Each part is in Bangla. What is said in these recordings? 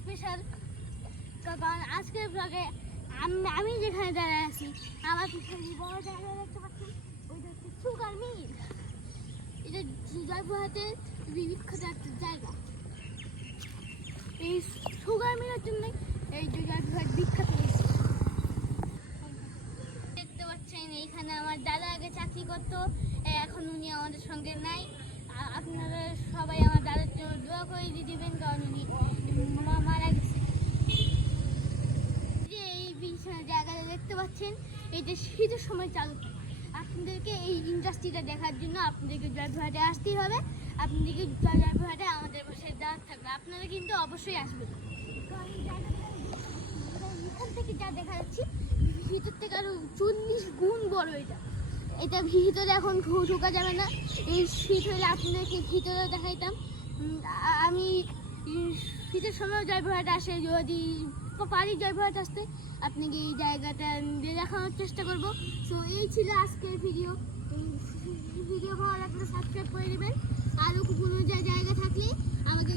স্পেশাল, কারণ আজকের ব্লগে আমি যেখানে দাঁড়ায় আছি আমার পিছনে বড় জায়গা দেখতে পাচ্ছি, ওইটা হচ্ছে সুগার মিল। এটা জয়পুরহাটের বিখ্যাত একটা জায়গা। এই সুগার মিলের জন্য এই জয়পুরহাট বিখ্যাত হয়েছে। দেখতে পাচ্ছেন এইখানে আমার দাদা আগে চাকরি করতো, এখন উনি আমাদের সঙ্গে নাই। আপনারা সবাই আমার দাদার জন্য দোয়া করে দিয়ে দিবেন, কারণ উনি মারা গেছে। এই বিছানা জায়গাটা দেখতে পাচ্ছেন, এটা শীতের সময় চালু। আপনাদেরকে এই ইন্ডাস্ট্রিটা দেখার জন্য আপনাদেরকে জয়পুরহাটে আসতেই হবে। আপনাদেরকে জয়পুরহাটে আমাদের বাসায় দাঁড় থাকবে, আপনারা কিন্তু অবশ্যই আসবেন। এখান থেকে যা দেখা যাচ্ছে ভিতর থেকে আরো 40 গুণ বড়। এটা ভিতরে এখন ঢোকা যাবে না, এই শীত হলে আপনাদেরকে ভিতরে দেখাইতাম। আমি শীতের সময় জয়পুরহাট আসে, যদি পারি জয়পুরহাট আসতে আপনাকে এই জায়গাটা দেখানোর চেষ্টা করব। সো এই ছিল আজকের ভিডিও। ভালো লাগলে সাবস্ক্রাইব করে দেবেন। আরও কোনো জায়গা থাকলে আমাকে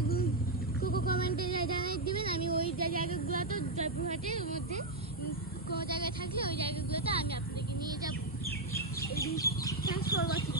কমেন্টে জানিয়ে দেবেন। আমি ওই জায়গাগুলোতে জয়পুরহাটের মধ্যে কোনো জায়গায় থাকলে ওই জায়গাগুলোতে আমি আপনাদেরকে নিয়ে যাবো। Thanks for watching.